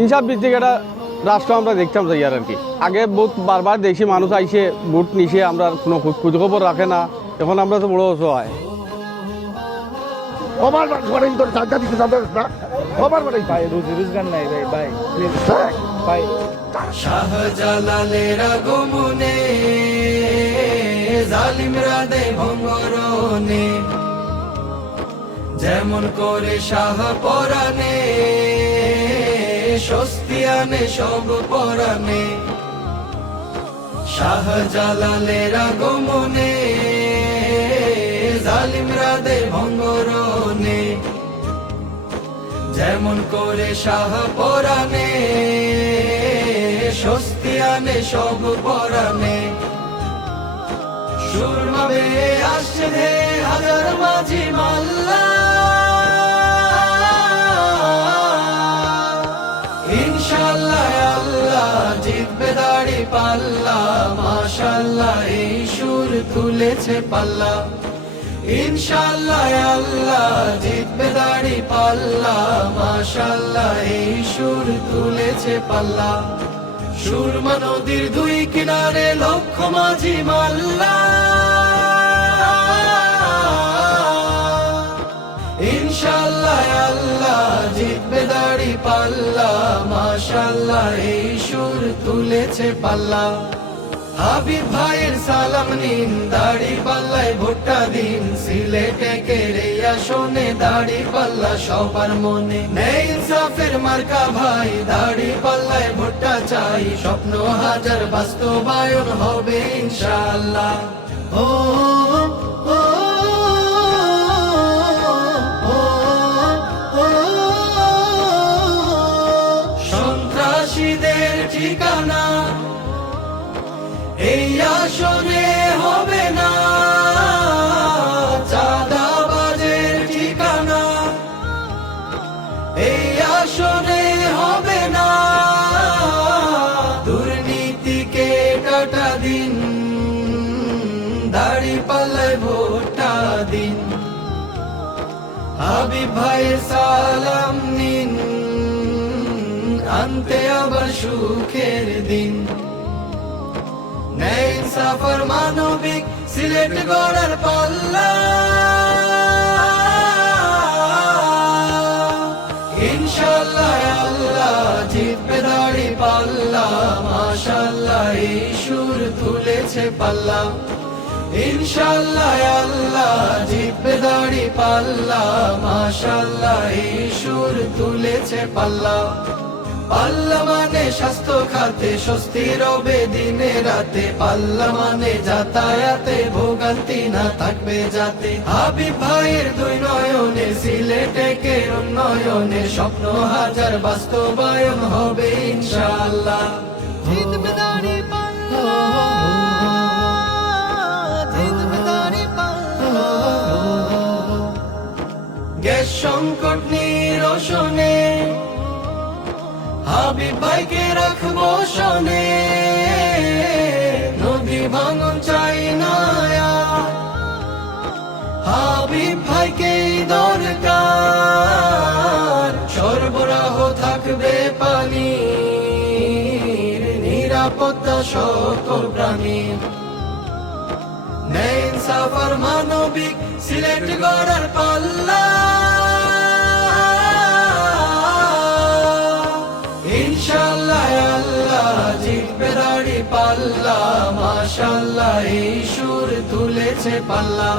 ইনসাফ ভিত্তিক একটা রাষ্ট্র আমরা দেখতাম যাই আর কি। আগে বহুত বারবার দেখছি মানুষ আইসে ভোট নিছে, আমরা কোনো খোঁজখবর রাখে না। এখন আমরা তো বড় অসহায়। আমার ঘরে তোর জায়গা দিতে যাবে না, আমার ঘরে ভাই রোজগার নাই ভাই, ভাই প্লিজ ভাই। শাহজালালের আগমনে জালিমরা দেয় ভঙ্গরনে, যেমন করে শাহ পরাণে স্বস্তি আনে সব পরাণে। শাহজালালের আগমনে জালিমরা দেয় ভঙ্গরনে, যেমন করে শাহ পরাণে স্বস্তি আনে সব পরাণে। সুরমা বেয়ে আসছে ধে হাজার মাঝি মাল্লা, ইনশাআল্লাহ আল্লাহ জিতবে দাড়ি পাল্লা। মাশাআল্লাহ এই সুর তুলেছে পাল্লা, ইনশাআল্লাহ আল্লাহ জিতবে দাড়ি পাল্লা। মাশাআল্লাহ এই সুর তুলেছে পাল্লা। সুরমা নদীর দুই কিনারে লক্ষ মাঝি মাল্লা, ইনশাআল্লাহ আল্লাহ জিতবে দাড়ি পাল্লা। মাশাআল্লাহ এই সুর তুলেছে পাল্লা। হাবিব ভাইয়ের সালাম নিন, দাড়ি পাল্লায় ভোটটা দিন। সিলেটে কেড়ে আসনে দাড়ি পাল্লা সবার মনে। নেই ইনসাফের মার্কা ভাই, দাড়ি পাল্লায় ভোটটা চাই। স্বপ্ন হাজার বাস্তবায়ন হবে ইনশাআল্লাহ। ও ও সন্ত্রাসীদের ঠিকানা এই আসনে হবে না, চাঁদাবাজের ঠিকানা এই আসনে হবে না। দুর্নীতিকে কাটা দিন, দাড়ি পাল্লায় ভোটটা দিন। হাবিব ভাইয়ের সালাম নিন, আনতে আবার সুখের দিন। ন্যায় ইনসাফের মানবিক সিলেট গড়ার পাল্লা, ইনশাআল্লাহ আল্লাহ জিতবে দাড়ি পাল্লা। মাশাআল্লাহ এই সুর তুলেছে পাল্লা, ইনশাআল্লাহ আল্লাহ জিতবে দাড়ি পাল্লা। মাশাআল্লাহ এই সুর তুলেছে পাল্লা। পাল্লা মানে স্বাস্থ্য খাতে স্বস্তি রবে দিনে রাতে। পাল্লা মানে যাতায়াতে ভোগান্তি না থাকবে যাতে। হাবিব ভাইয়ের দুই নয়নে সিলেটে কে উন্নয়নে স্বপ্ন হাজার বাস্তবায়ন হবে ইনশাআল্লাহ। জিতবে দাড়ি পাল্লা, জিতবে দাড়ি পাল্লা। গ্যাস সংকট নিরসনে হাবিব ভাইকে রাখবো শনে। নদী ভাঙন চাই না হাবিব ভাইকে দরকার। সরবরাহ থাকবে পানি, নিরাপত্তা সকল প্রাণীর। ন্যায় ইনসাফের মানবিক সিলেট গড়ার পাল্লা, ইনশাআল্লাহ আল্লাহ জিতবে দাড়ি পাল্লা। মাশাআল্লাহ এই সুর তুলেছে পাল্লা,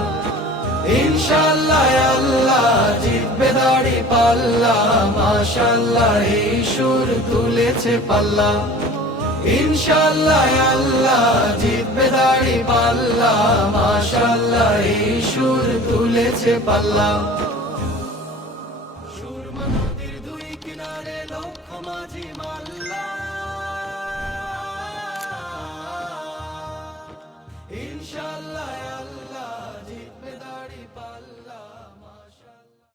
ইনশাআল্লাহ আল্লাহ জিতবে দাড়ি পাল্লা। মাশাআল্লাহ এই সুর তুলেছে পাল্লা, ইনশাআল্লাহ আল্লাহ জিতবে দাড়ি পাল্লা। মাশাআল্লাহ এই সুর তুলেছে পাল্লা। সুরমা নদীর দুই কিনারে লক্ষ মাঝি মাল্লা,